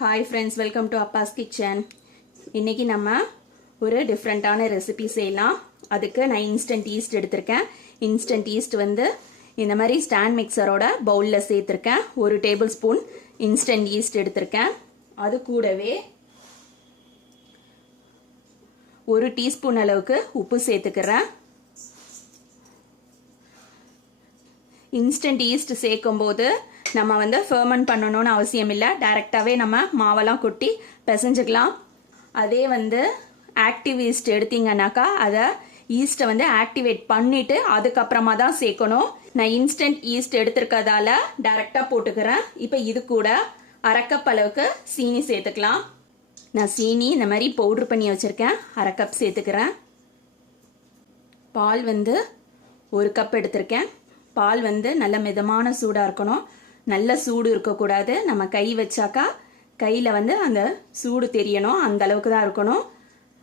Hi friends, welcome to Abbas kitchen. இன்னைக்கு நம்ம ஒரு டிஃப்ரெண்ட்டான ரெசிபி செய்யலாம். அதுக்கு நான் இன்ஸ்டன்ட் ஈஸ்ட் எடுத்திருக்கேன். இன்ஸ்டன்ட் ஈஸ்ட் வந்து இந்த மாதிரி ஸ்டாண்ட் மிக்சரோட பவுலில் சேர்த்துருக்கேன். 1 டேபிள் ஸ்பூன் இன்ஸ்டன்ட் ஈஸ்ட் எடுத்திருக்கேன். அது கூடவே 1 டீஸ்பூன் அளவுக்கு உப்பு சேர்த்துக்கிறேன். இன்ஸ்டன்ட் ஈஸ்ட் சேர்க்கும் போது நம்ம வந்து ஃபெர்மெண்ட் பண்ணணும்னு அவசியம் இல்லை. டைரெக்டாகவே நம்ம மாவெல்லாம் கொட்டி பிசைஞ்சுக்கலாம். அதே வந்து ஆக்டிவ் ஈஸ்ட் எடுத்தீங்கன்னாக்கா அதை ஈஸ்ட்டை வந்து ஆக்டிவேட் பண்ணிட்டு அதுக்கப்புறமா தான் சேர்க்கணும். நான் இன்ஸ்டன்ட் ஈஸ்ட் எடுத்திருக்கதால டைரெக்டாக போட்டுக்கிறேன். இப்போ இது கூட 1/2 கப் அளவுக்கு சீனி சேர்த்துக்கலாம். நான் சீனி இந்த மாதிரி பவுட்ரு பண்ணி வச்சுருக்கேன். 1/2 கப் சேர்த்துக்கிறேன். பால் வந்து 1 கப் எடுத்திருக்கேன். பால் வந்து நல்ல மிதமான சூடாக இருக்கணும். நல்ல சூடு இருக்கக்கூடாது. நம்ம கை வச்சாக்கா கையில் வந்து அந்த சூடு தெரியணும். அந்த அளவுக்கு தான் இருக்கணும்.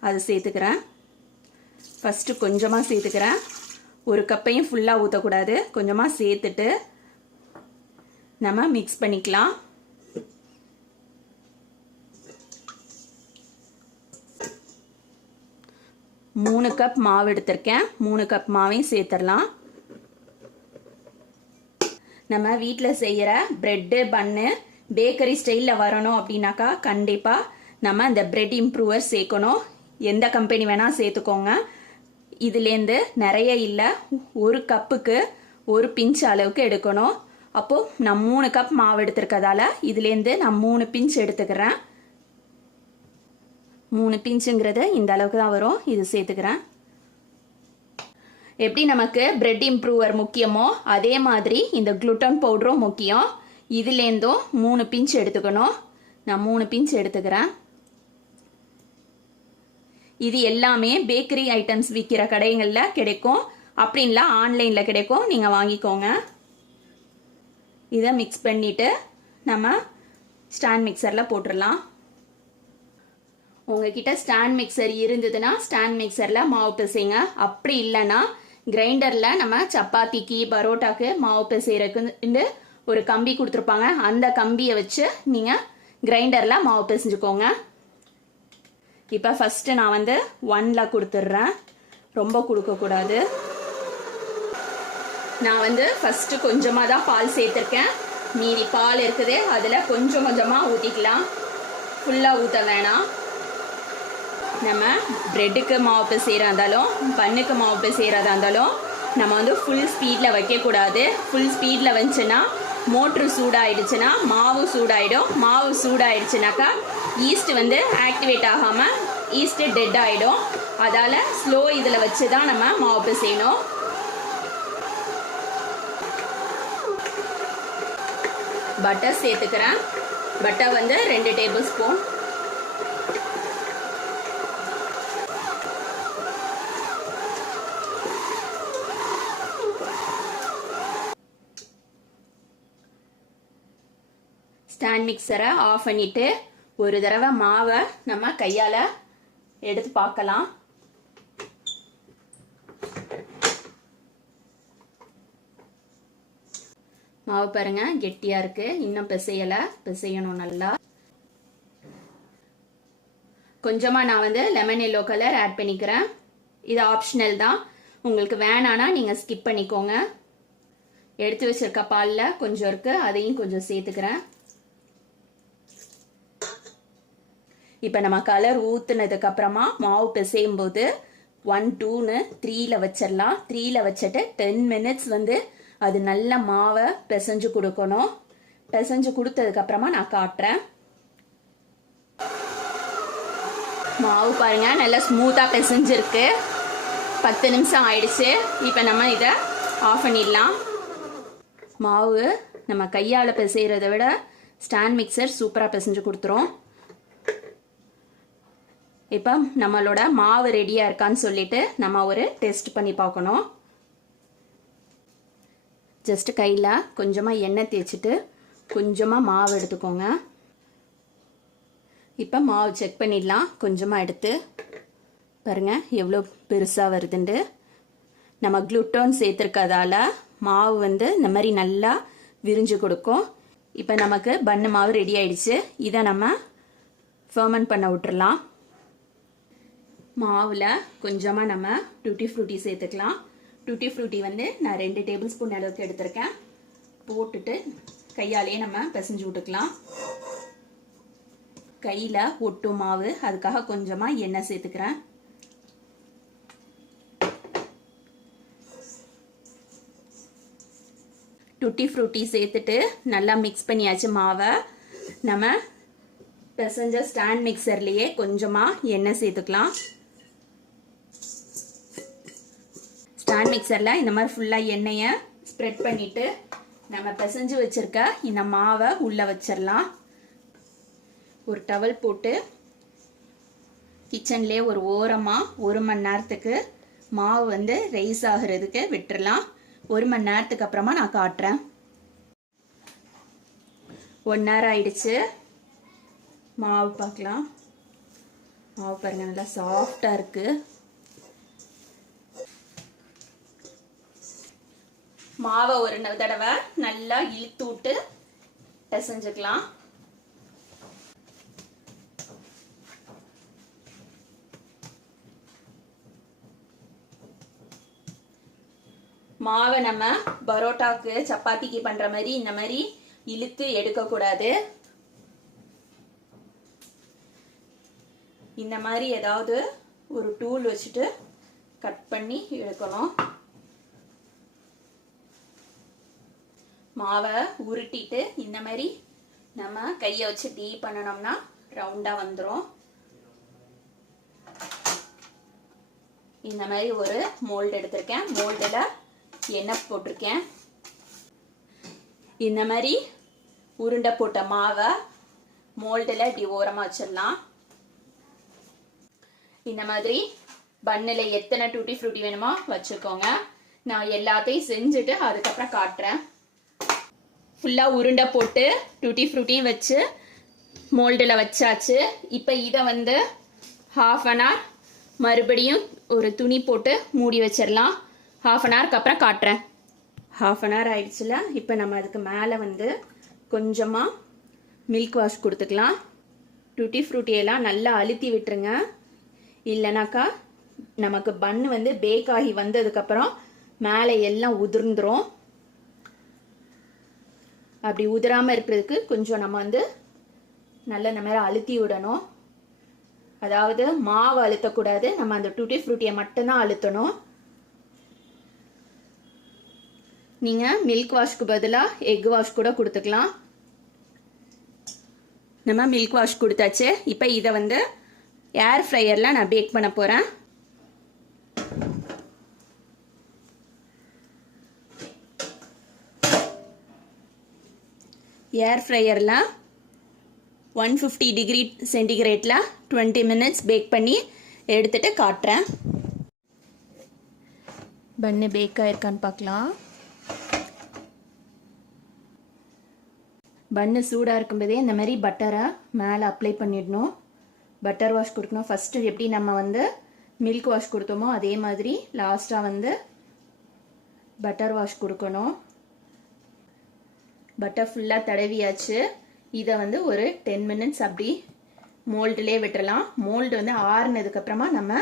அது சேர்த்துக்கிறேன். ஃபஸ்ட்டு கொஞ்சமாக சேர்த்துக்கிறேன். 1 கப்பையும் ஃபுல்லாக ஊற்றக்கூடாது. கொஞ்சமாக சேர்த்துட்டு நம்ம மிக்ஸ் பண்ணிக்கலாம். மூணு கப் மாவு எடுத்திருக்கேன். 3 கப் மாவையும் சேர்த்துடலாம். நம்ம வீட்டில் செய்கிற பிரெட்டு பன்னு பேக்கரி ஸ்டைலில் வரணும் அப்படின்னாக்கா கண்டிப்பாக நம்ம இந்த பிரெட் இம்ப்ரூவர் சேர்க்கணும். எந்த கம்பெனி வேணால் சேர்த்துக்கோங்க. இதுலேருந்து நிறைய இல்லை, 1 கப்புக்கு 1 பிஞ்ச் அளவுக்கு எடுக்கணும். அப்போது நான் 3 கப் மாவு எடுத்துருக்கதால இதுலேருந்து நான் 3 பிஞ்ச் எடுத்துக்கிறேன். 3 பிஞ்சுங்கிறது இந்த அளவுக்கு தான் வரும். இது சேர்த்துக்கிறேன். எப்படி நமக்கு பிரெட் இம்ப்ரூவர் முக்கியமோ அதே மாதிரி இந்த குளுட்டன் பவுடரும் முக்கியம். இதுலேருந்தும் 3 பிஞ்ச் எடுத்துக்கணும். நான் 3 பிஞ்ச் எடுத்துக்கிறேன். இது எல்லாமே பேக்கரி ஐட்டம்ஸ் விற்கிற கடைகளில் கிடைக்கும். அப்படின்லாம் ஆன்லைனில் கிடைக்கும். நீங்கள் வாங்கிக்கோங்க. இதை மிக்ஸ் பண்ணிவிட்டு நம்ம ஸ்டாண்ட் மிக்சரில் போட்டுடலாம். உங்ககிட்ட ஸ்டாண்ட் மிக்சர் இருந்ததுன்னா ஸ்டாண்ட் மிக்சரில் மாவு பிசைங்க. அப்படி இல்லைன்னா கிரைண்டரில் நம்ம சப்பாத்திக்கு பரோட்டாக்கு மாவு பிசைறதுக்கு ஒரு கம்பி கொடுத்துருப்பாங்க. அந்த கம்பியை வச்சு நீங்கள் கிரைண்டரில் மாவு பிசைஞ்சுக்கோங்க. இப்போ ஃபஸ்ட்டு நான் வந்து 1ல் கொடுத்துட்றேன். ரொம்ப கொடுக்கக்கூடாது. நான் வந்து ஃபஸ்ட்டு கொஞ்சமாக தான் பால் சேர்த்துருக்கேன். மீதி பால் இருக்குது, அதில் கொஞ்சம் கொஞ்சமாக ஊற்றிக்கலாம். ஃபுல்லாக ஊற்ற வேணாம். நம்ம பிரெட்டுக்கு மாவு பிசைறதா இருந்தாலும் பன்னுக்கு மாவு பிசைறதா இருந்தாலும் நம்ம வந்து ஃபுல் ஸ்பீடில் வைக்கக்கூடாது. ஃபுல் ஸ்பீடில் வந்துச்சுன்னா மோட்ரு சூடாயிடுச்சுன்னா மாவு சூடாயிடும். மாவு சூடாயிடுச்சுனாக்கா ஈஸ்ட் வந்து ஆக்டிவேட் ஆகாமல் ஈஸ்ட்டு டெட் ஆகிடும். அதால் ஸ்லோ இதில் வச்சு தான் நம்ம மாவு பிசையணும். பட்டர் சேர்த்துக்கிறேன். பட்டர் வந்து 2 டேபிள் ஸ்பூன். ஸ்டாண்ட் மிக்சரை ஆஃப் பண்ணிவிட்டு ஒரு தடவை மாவை நம்ம கையால் எடுத்து பார்க்கலாம். மாவு பாருங்க கெட்டியாக இருக்குது. இன்னும் பிசையணும் நல்லா. கொஞ்சமாக நான் வந்து லெமன் எல்லோ கலர் ஆட் பண்ணிக்கிறேன். இது ஆப்ஷனல் தான். உங்களுக்கு வேணான்னா நீங்கள் ஸ்கிப் பண்ணிக்கோங்க. எடுத்து வச்சிருக்க பாலில் கொஞ்சம் இருக்குது, அதையும் கொஞ்சம் சேர்த்துக்கிறேன். இப்போ நம்ம கலர் ஊற்றுனதுக்கு அப்புறமா மாவு பிசையும் போது 1 2ன்னு 3ல் வச்சிடலாம். 3ல் வச்சுட்டு 10 மினிட்ஸ் வந்து அது நல்ல மாவை பிசைஞ்சு கொடுக்கணும். பிசைஞ்சு கொடுத்ததுக்கப்புறமா நான் காட்டுறேன். மாவு பாருங்க நல்லா ஸ்மூத்தாக பிசைஞ்சிருக்கு. 10 நிமிஷம் ஆயிடுச்சு. இப்போ நம்ம இதை ஆஃப் பண்ணிடலாம். மாவு நம்ம கையால் பிசைகிறத விட ஸ்டாண்ட் மிக்சர் சூப்பராக பிசைஞ்சு கொடுத்துரும். இப்போ நம்மளோட மாவு ரெடியாக இருக்கான்னு சொல்லிட்டு நம்ம ஒரு டெஸ்ட் பண்ணி பார்க்கணும். ஜஸ்ட் கையில் கொஞ்சமாக எண்ணெய் தேய்ச்சிட்டு கொஞ்சமாக மாவு எடுத்துக்கோங்க. இப்போ மாவு செக் பண்ணிடலாம். கொஞ்சமாக எடுத்து பாருங்கள் எவ்வளோ பெருசாக வருதுண்டு. நம்ம குளுட்டன் சேர்த்துருக்கதால மாவு வந்து இந்த மாதிரி நல்லா விரிஞ்சு கொடுக்கும். இப்போ நமக்கு பன்னு மாவு ரெடி ஆயிடுச்சு. இதை நம்ம ஃபர்மெண்ட் பண்ண விட்டுறலாம். மாவில் கொஞ்சமாக நம்ம டூட்டி ஃப்ரூட்டி சேர்த்துக்கலாம். டூட்டி ஃப்ரூட்டி வந்து நான் 2 டேபிள் ஸ்பூன் அளவுக்கு எடுத்திருக்கேன். போட்டுட்டு கையாலேயே நம்ம பிசைஞ்சு விட்டுக்கலாம். கையில் ஒட்டும் மாவு, அதுக்காக கொஞ்சமாக எண்ணெய் சேர்த்துக்கிறேன். டூட்டி ஃப்ரூட்டி சேர்த்துட்டு நல்லா மிக்ஸ் பண்ணியாச்சு மாவை. நம்ம பிசைஞ்ச ஸ்டாண்ட் மிக்சர்லேயே கொஞ்சமாக எண்ணெய் சேர்த்துக்கலாம். ஸ்டாண்ட் மிக்சரில் இந்த மாதிரி ஃபுல்லாக எண்ணெயை ஸ்ப்ரெட் பண்ணிவிட்டு நம்ம பிசைஞ்சு வச்சுருக்க இந்த மாவை உள்ளே வச்சிடலாம். ஒரு டவல் போட்டு கிச்சன்லேயே ஒரு ஓரமாக 1 மணி நேரத்துக்கு மாவு வந்து ரைஸ் ஆகிறதுக்கு விட்டுறலாம். 1 மணி நேரத்துக்கு அப்புறமா நான் காட்டுறேன். 1 நேரம் ஆயிடுச்சு. மாவு பார்க்கலாம். மாவு பாருங்க, நல்லா சாஃப்டாக இருக்கு. மாவை ஒரு தடவை நல்லா இழுத்து விட்டு பிசைஞ்சுக்கலாம். மாவை நம்ம பரோட்டாக்கு சப்பாத்திக்கு பண்ற மாதிரி இந்த மாதிரி இழுத்து எடுக்கக்கூடாது. இந்த மாதிரி ஏதாவது ஒரு டூல் வச்சுட்டு கட் பண்ணி எடுக்கணும். மாவை உருட்டிட்டு இந்த மாதிரி நம்ம கையை வச்சு டீ பண்ணணும்னா ரவுண்டா வந்துடும். இந்த மாதிரி ஒரு மோல்டு எடுத்திருக்கேன். மோல்டில் எண்ணெய் போட்டிருக்கேன். இந்த மாதிரி உருண்டை போட்ட மாவை மோல்டில் இப்படி ஓரமாக வச்சிடலாம். இந்த மாதிரி பன்னில் எத்தனை டூட்டி ஃப்ரூட்டி வேணுமோ வச்சுக்கோங்க. நான் எல்லாத்தையும் செஞ்சுட்டு அதுக்கப்புறம் காட்டுறேன். ஃபுல்லாக உருண்டை போட்டு டூட்டி ஃப்ரூட்டியும் வச்சு மோல்டில் வச்சாச்சு. இப்போ இதை வந்து 1/2 அன் ஹவர் மறுபடியும் ஒரு துணி போட்டு மூடி வச்சிடலாம். 1/2 அன் ஹவருக்கு அப்புறம் காட்டுறேன். 1/2 அன் ஹவர் ஆயிடுச்சுல. இப்போ நம்ம அதுக்கு மேலே வந்து கொஞ்சமாக மில்க் வாஷ் கொடுத்துக்கலாம். டூட்டி ஃப்ரூட்டியெல்லாம் நல்லா அழுத்தி விட்டுருங்க. இல்லைனாக்கா நமக்கு பன்னு வந்து பேக் ஆகி வந்ததுக்கப்புறம் மேலே எல்லாம் உதிர்ந்துடும். அப்படி உதிராமல் இருக்கிறதுக்கு கொஞ்சம் நம்ம வந்து நல்லா இந்த மாதிரி அழுத்தி விடணும். அதாவது மாவு அழுத்தக்கூடாது, நம்ம அந்த டூட்டி ஃப்ரூட்டியை மட்டும்தான் அழுத்தணும். நீங்கள் மில்க் வாஷ்க்கு பதிலாக எக் வாஷ் கூட கொடுத்துக்கலாம். நம்ம மில்க் வாஷ் கொடுத்தாச்சு. இப்போ இதை வந்து ஏர் ஃப்ரையரில் நான் பேக் பண்ண போகிறேன். ஏர் ஃப்ரையரில் 150 டிகிரி சென்டிகிரேட்டில் 20 மினிட்ஸ் பேக் பண்ணி எடுத்துகிட்டு காட்டுறேன். பன்னு பேக் ஆயிருக்கான்னு பார்க்கலாம். பன்னு சூடாக இருக்கும்போதே இந்த மாதிரி பட்டரை மேலே அப்ளை பண்ணிடணும். பட்டர் வாஷ் கொடுக்கணும். ஃபஸ்ட்டு எப்படி நம்ம வந்து மில்க் வாஷ் கொடுத்தோமோ அதே மாதிரி லாஸ்ட்டாக வந்து பட்டர் வாஷ் கொடுக்கணும். பட்டர் ஃபுல்லாக தடவியாச்சு. இதை வந்து ஒரு 10 மினிட்ஸ் அப்படி மோல்டுலேயே விட்டுறலாம். மோல்டு வந்து ஆறுனதுக்கப்புறமா நம்ம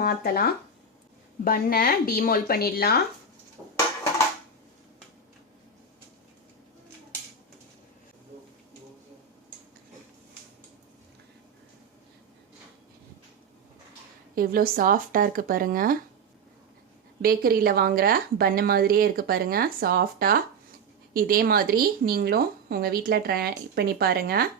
மாற்றலாம். பன்னை டீமோல்ட் பண்ணிடலாம். எவ்வளோ சாஃப்டாக இருக்குது பாருங்கள். பேக்கரியில் வாங்குகிற பன்னு மாதிரியே இருக்குது பாருங்கள், சாஃப்டாக. இதே மாதிரி நீங்களும் உங்கள் வீட்டில் ட்ரை பண்ணி பாருங்கள்.